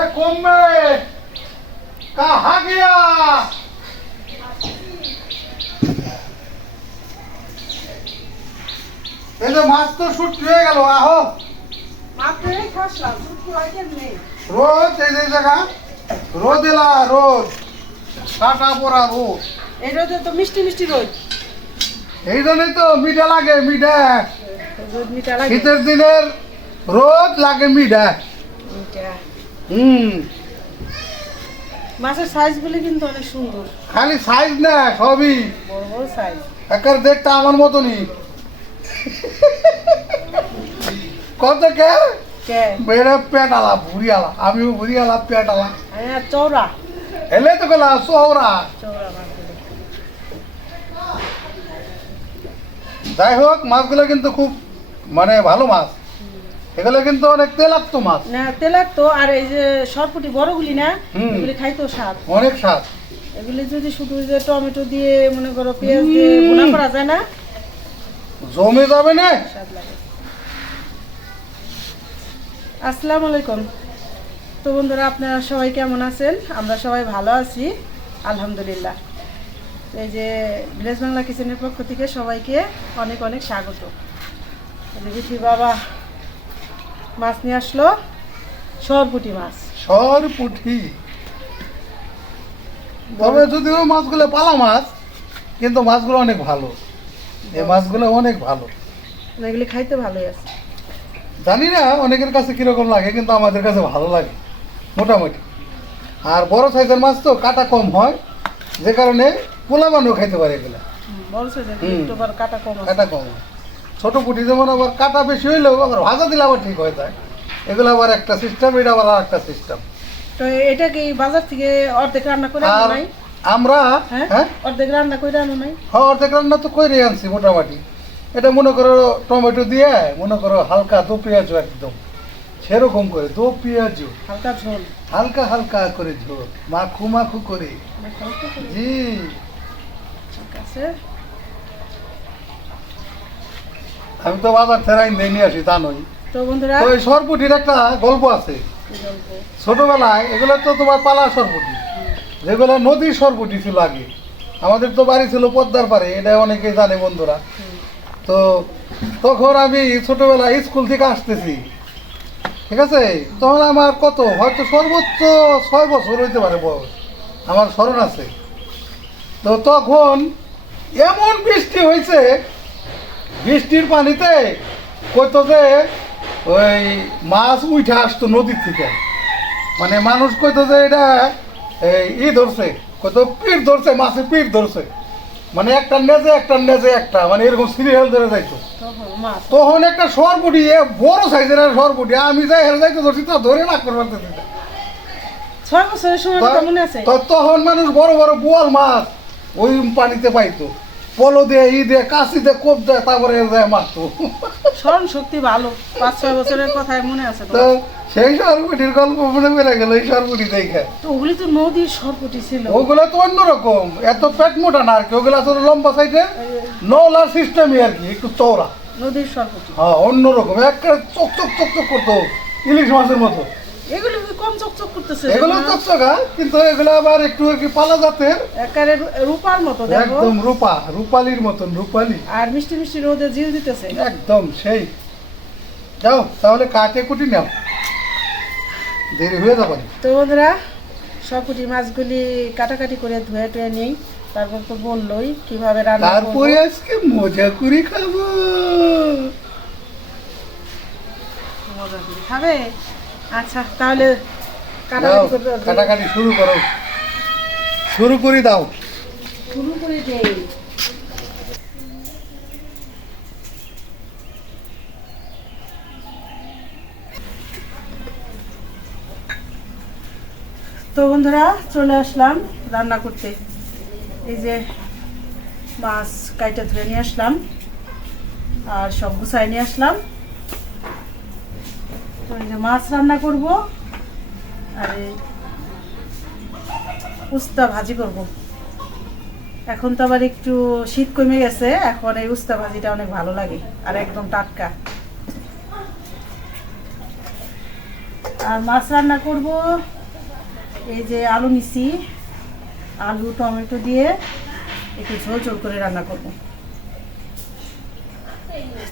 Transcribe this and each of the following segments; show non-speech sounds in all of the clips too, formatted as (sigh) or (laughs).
ए कोम्बे कहा गया এই যে মাছ তো শুট হয়ে গেল আহো মাত্রই খাসলাম শুধু আইটেম নেই রোজ এই যে জায়গা রোদ এলা রোদ কাটা পড়া রোদ এই রোদে তো মিষ্টি মিষ্টি রোদ এই জন্যই তো মিঠা লাগে মিঠা রোদ মিঠা লাগে শীতের দিনের রোদ লাগে মিঠা মিঠা হুম। মাছের সাইজ গুলি কিন্তু অনেক সুন্দর। খালি সাইজ না সবই। বড় বড় সাইজ একার দেখতে আমার মতনই। কত কে? হ্যাঁ এলে তো গেলা। যাই হোক মাছগুলো কিন্তু খুব মানে ভালো মাছ। এগুলো কিন্তু অনেক তেলাক্ত মাছ। না তেলাক তো আর এই যে সরপুটি বড়গুলি না। এগুলি খাইতো স্বাদ। অনেক স্বাদ। এগুলি যদি শুধু যে টমেটো দিয়ে মনে করো পেঁয়াজ দিয়ে ভুনা করা যায় না জমে যাবে না? স্বাদ লাগে। আসসালামু আলাইকুম। তো বন্ধুরা আপনারা সবাই কেমন আছেন? আমরা সবাই ভালো আছি আলহামদুলিল্লাহ। এই যে ভিলেজ বাংলা কিচেনের পক্ষ থেকে সবাইকে অনেক অনেক স্বাগত। বিথি বাবা মাছ নিয়ে আসলো। সরপুটি মাছ। সর পুঠি তবে যদিও মাছগুলো পালা মাছ কিন্তু মাছগুলো অনেক ভালো। এই মাছগুলো অনেক ভালো। এগুলি খাইতে ভালোই আছে। জানি না অনেকের কাছে কীরকম লাগে কিন্তু আমাদের কাছে ভালো লাগে মোটামুটি। আর বড় সাইজের মাছ তো কাটা কম হয় যে কারণে পোলা বানিয়েও খাইতে পারে এগুলো। কাটা কম কাটা কম হয়। ছোটো পুঁটি যেমন আবার কাটা বেশি হইলেও আবার ভাজা দিলে আবার ঠিক হয়ে যায়। এগুলো আবার একটা সিস্টেম এটা আবার আর একটা সিস্টেম তো এটা কি বাজার থেকে অর্ধেক রান্না করে আনো নাই? আমরা হ্যাঁ? হ্যাঁ? অর্ধেক রান্না করে আনো নাই? হ্যাঁ অর্ধেক রান্না তো করে আনছি মোটামুটি। এটা মনে করো টমেটো দিয়ে মনে করো হালকা দো পেঁয়াজ একদম। সেরকম করে দো পেঁয়াজ। হালকা ঝোল। হালকা হালকা করে ঝোল মাখু মাখু করে। জি। ঠিক আছে। আমি তো বাজার আইন দিয়ে নিয়ে আসি তা নই তো বন্ধুরা তো এই সরপুটির একটা গল্প আছে। ছোটবেলায় এগুলো তো তোমার পালা সরপুটি। যেগুলো নদীর সরপুটি ছিল আগে। আমাদের তো বাড়ি ছিল পদ্মার পারে এটা অনেকে জানে বন্ধুরা। তো তখন আমি ছোটবেলায় স্কুল থেকে আসতেছি। ঠিক আছে? তখন আমার কত? হয়তো সর্বোচ্চ ছয় বছর হইতে পারে বয়স। আমার স্মরণ আছে। তো তখন এমন বৃষ্টি হয়েছে বৃষ্টির পানিতে কইতো যে ওই মাছ উঠে আসতো নদীর থেকে। মানে মানুষ কইতো যে এটা এই ই ধরছে কইতো পিঠ ধরছে মাছে পিঠ ধরছে। মানে একটা নেজে একটা নেজে একটা মানে এরকম সিরিয়াল ধরে যাইতো। তখন একটা সরপুটি এ বড় সাইজের সরপুটি আমি যাই হেরে যাইতে ধরছি তা ধরে না করবার তখন মানুষ বড় বড় বোয়াল মাছ ওই পানিতে পাইতো। পলো দিয়ে ই দিয়ে কাশি দিয়ে কোপ দেয় তারপরে দেয় মারতো। স্মরণ শক্তি ভালো। পাঁচ ছয় বছরের কথাই মনে আছে তো সেই সরপুটির গল্প মনে পড়ে গেল এই সরপুটি দেখে। তো ওগুলি তো নদীর সরপুটি ছিল। ওগুলো তো অন্যরকম। এত পেট মোটা না আর কি ওগুলো আসলে লম্বা সাইডে নলার সিস্টেমই আর কি একটু চওড়া। নদীর সরপুটি হ্যাঁ অন্যরকম একটা চক চক চক চক করতো ইলিশ মাছের মতো। এগুলি কি কম চকচক করতেছে? এগুলো চকচকা কিন্তু এগুলো আবার একটু আর কি পালা জাতের। একারে রূপার মতো একদম রূপা রূপালির মতন রূপালি। আর মিষ্টি মিষ্টি রোদে জিউ দিতেছে। একদম সেই। যাও তাহলে কাটে কুটি নাও। দেরি হয়ে যাবে। তো বন্ধুরা সবকুটি মাছগুলি কাটাকাটি করে ধুয়ে টুয়ে নিই। তারপর তো বললোই কীভাবে রান্না। তারপরে আজকে মজা করে খাব। মজা করে খাবে? আচ্ছা তাহলে কাটাকাটি শুরু করো। শুরু করে দাও। শুরু করে দেই তো বন্ধুরা চলে আসলাম রান্না করতে। এই যে মাছ কাইটা ধরে নিয়ে আসলাম আর সব গুছাই নিয়ে আসলাম। মাছ রান্না করব, আর উস্তা ভাজি করব। এখন তো আবার একটু শীত কমে গেছে, এখন এই উস্তা ভাজিটা অনেক ভালো লাগে আর একদম টাটকা। আর মাছ রান্না করব, এই যে আলু নিছি, আলু, টমেটো দিয়ে একটু ঝোল ঝোল করে রান্না করব।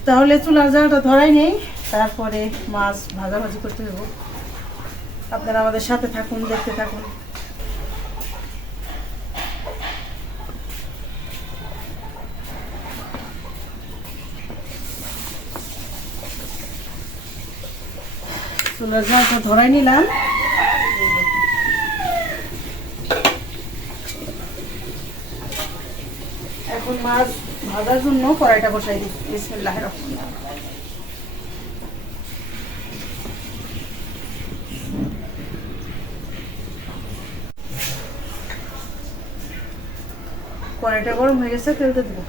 তাহলে চুলার জালটা ধরাই নেই। তারপরে মাছ ভাজাভাজি করতে দেবো। আপনারা আমাদের সাথে থাকুন, দেখতে থাকুন। চুলার ধরাই নিলাম। এখন মাছ ভাজার জন্য কড়াইটা বসাই দিই বিসমিল্লাহ রহমান কড়াইটা গরম হয়ে গেছে তেলতে দেবো।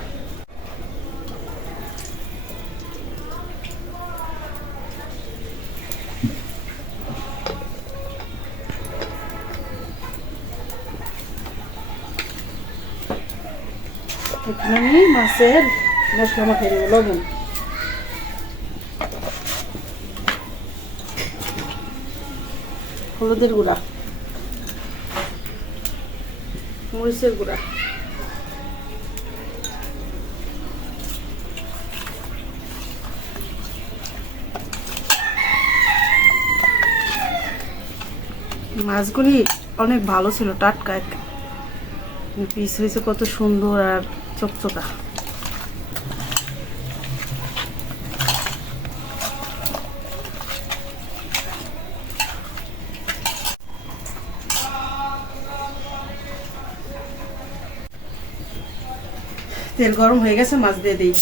মাছের মশলা মাখিয়ে দেবো লবণ। হলুদের গুঁড়া। মরিচের গুঁড়া। মাছগুলি অনেক ভালো ছিল, টাটকা এক পিস হয়েছে কত সুন্দর আর চকচকা। তেল গরম হয়ে গেছে, মাছ দিয়ে দিই।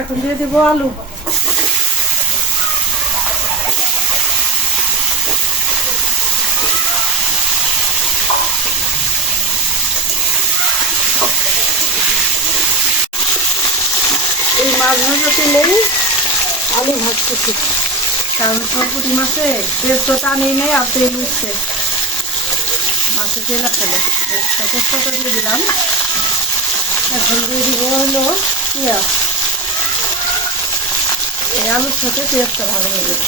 এখন দিয়ে দেবো আলু। এই মাছ ভাজা তেলেই আলু ভাজতেছি। কারণ সরপুটি মাছে তেল তো টানেই নেই আর তেল উঠছে। মাছে তেল আসলে তেজপাতা দিয়ে দিলাম। এখন দিয়ে দিব হলো পেঁয়াজ। এই আলুর সাথে পেঁয়াজটা ভালো হয়ে যাবে।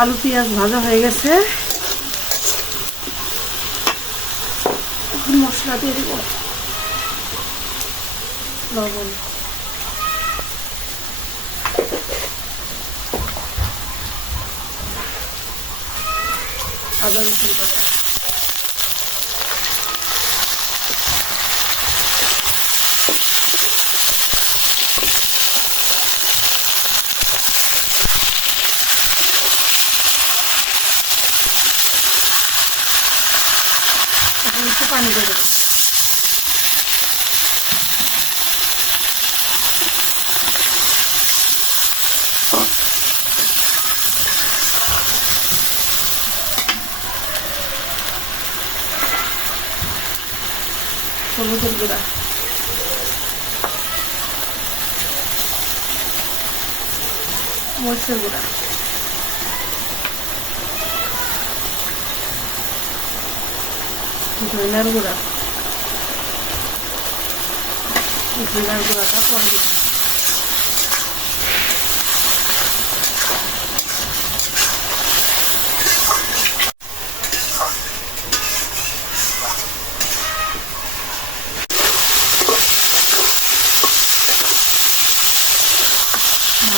আলু পেঁয়াজ ভাজা হয়ে গেছে। মশলা দিয়ে দিব। লবণ। আদা রসুন বাটা এখন একটু পানি দিয়ে দেবো হলুদের গুঁড়া। মরিচের গুঁড়া। ধনিয়ার গুঁড়া। ধনিয়ার গুঁড়াটা পরে দিব।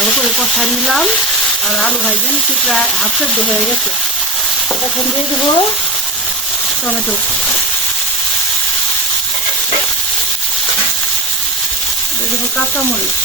ভালো করে কষা নিলাম। আর আলু ভাজি নিচে প্রায় হাফ সেদ্ধ হয়ে গেছে। এখন দিয়ে দেবো টমেটো। দিয়ে দেবো কাঁচামরিচ।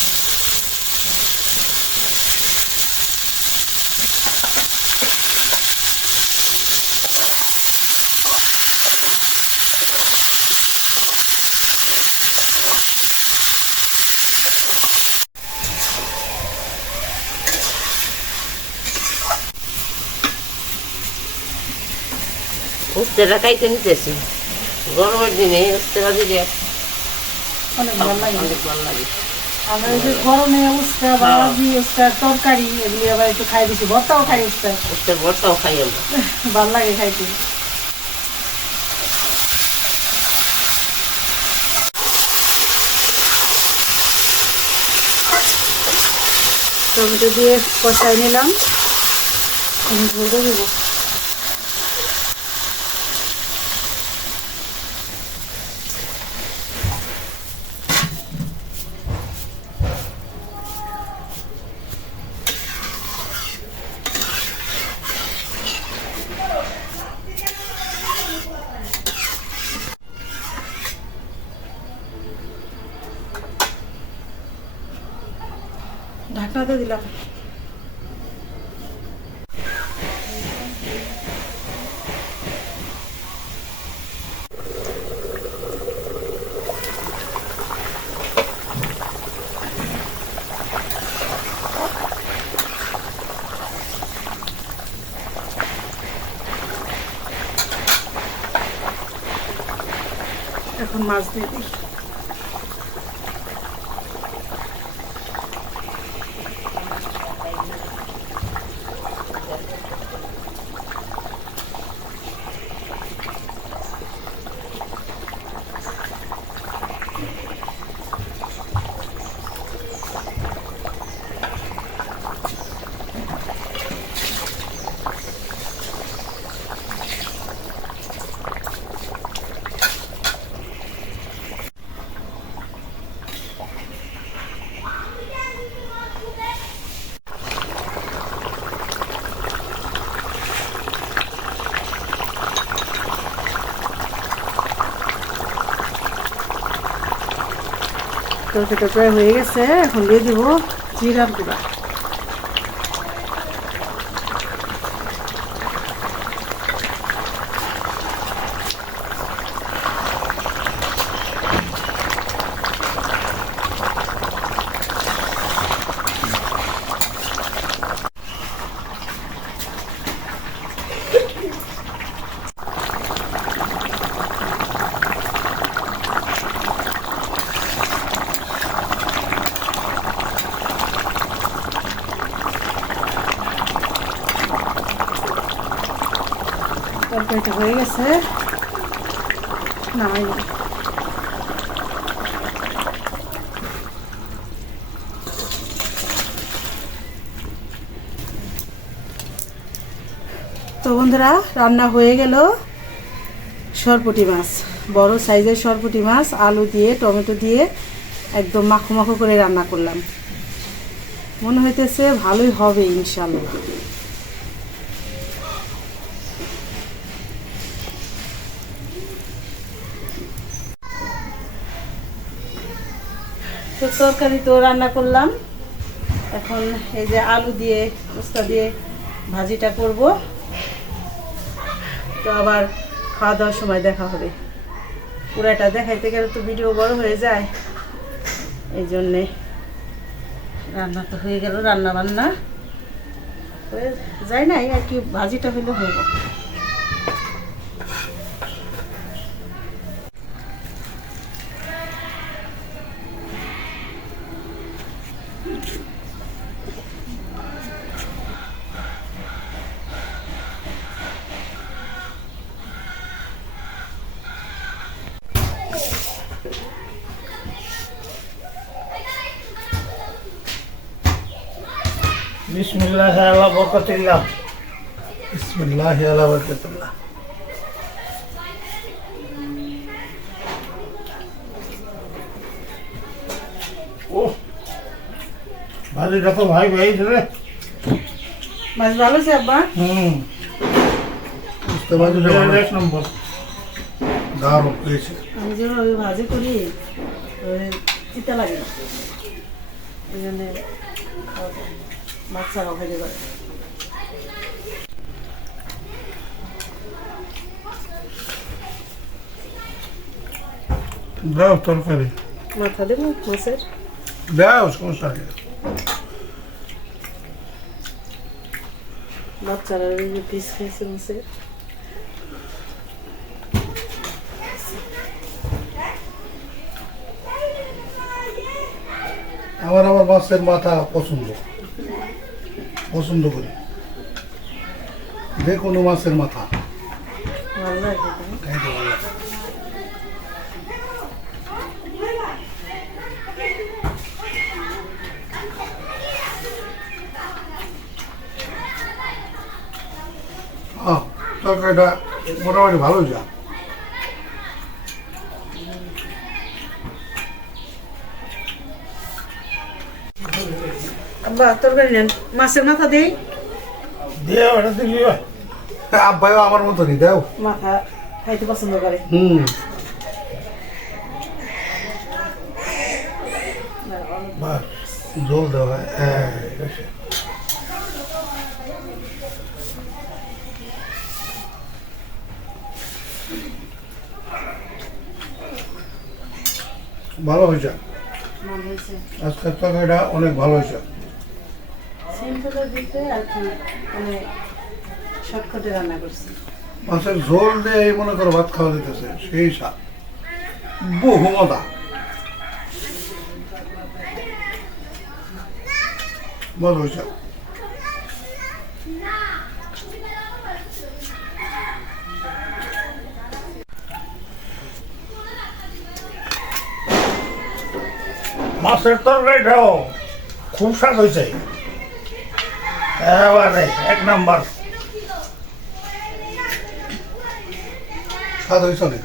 উস্তেরা খাইতে নিতেছি। গরমের দিনে উস্তেরা দিলে অনেক ভালো লাগে। অনেক ভালো লাগে। আমরা যে গরমে উস্তা বাজি উস্তার তরকারি এগুলি আবার একটু খাই দিছি। ভর্তাও খাই উস্তা উস্তের ভর্তাও খাই আমরা। (laughs) ভালো লাগে খাইতে। টমেটো দিয়ে কষাই নিলাম। দেবো। ঢাকনাতে দিলাম। এখন মাছ দিয়ে দিই। তরকারিটা প্রায় হয়ে গেছে। এখন দিয়ে দিব জিরার গুঁড়া তরকারিটা হয়ে গেছে। নামাই। তো বন্ধুরা, রান্না হয়ে গেল সরপুটি মাছ। বড় সাইজের সরপুটি মাছ, আলু দিয়ে, টমেটো দিয়ে একদম মাখো মাখো করে রান্না করলাম। মনে হইতেছে ভালোই হবে ইনশাল্লাহ তো তরকারি তো রান্না করলাম। এখন এই যে আলু দিয়ে উস্তা দিয়ে ভাজিটা করব। তো আবার খাওয়া দাওয়ার সময় দেখা হবে। পুরাটা দেখাইতে গেলে তো ভিডিও বড় হয়ে যায়। এই জন্যে রান্না তো হয়ে গেল রান্না বান্না হয়ে যায় নাই, আর কি ভাজিটা হইলে হইব বিসমিল্লাহ আল্লাহ বরকতিল্লাহ বিসমিল্লাহ আলা বারাকাতুল্লাহ। ও ভাই ভাই রে। মাছ ভালো আছে আব্বা। হুম। বুঝতে পারছি এক নম্বর। দারুণ হয়েছে আমি যেভাবে ভাজি করি ওই তিতা লাগে না। এই জন্যে খাওয়া যায়। খাইতে পারে দাও তরকারি মাথা দেবো মাছের দাও সমস্যা নেই বাচ্চারা পিস খাইছে মাছের আমার আমার মাছের মাথা পছন্দ। পছন্দ করি। যে কোনো মাছের মাথা। ভালো লাগে খেতে। খাইতে ভালো লাগে। আহ, তরকারিটা মোটামুটি ভালোই যা আব্বা তরকারি নেন। মাছের মাথা দেই? দিয়ে ওটা দিলি আব্বাইও আমার মতনই দাও। মাথা খাইতে পছন্দ করে। হুম। জল দেওয়া হ্যাঁ। ভালো হয়েছে? আজকের তরকারিটা অনেক ভালো হয়েছে। মানে মাছের ঝোল দিয়ে এই মনে করো ভাত খাওয়া দিতেছে সেই স্বাদ। বহু মজা। ভালো হয়েছে। মাছের তরকারিটাও খুব স্বাদ হয়েছে। এবারে এক নম্বর। স্বাদ হয়েছে অনেক।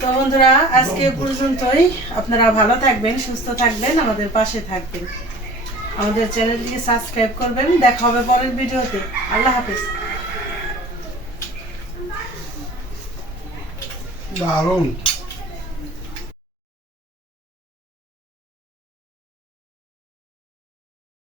তো বন্ধুরা আজকে পর্যন্তই। আপনারা ভালো থাকবেন সুস্থ থাকবেন আমাদের পাশে থাকবেন। আমাদের চ্যানেলটিকে সাবস্ক্রাইব করবেন। দেখা হবে পরের ভিডিওতে। আল্লাহ হাফেজ। দারুণ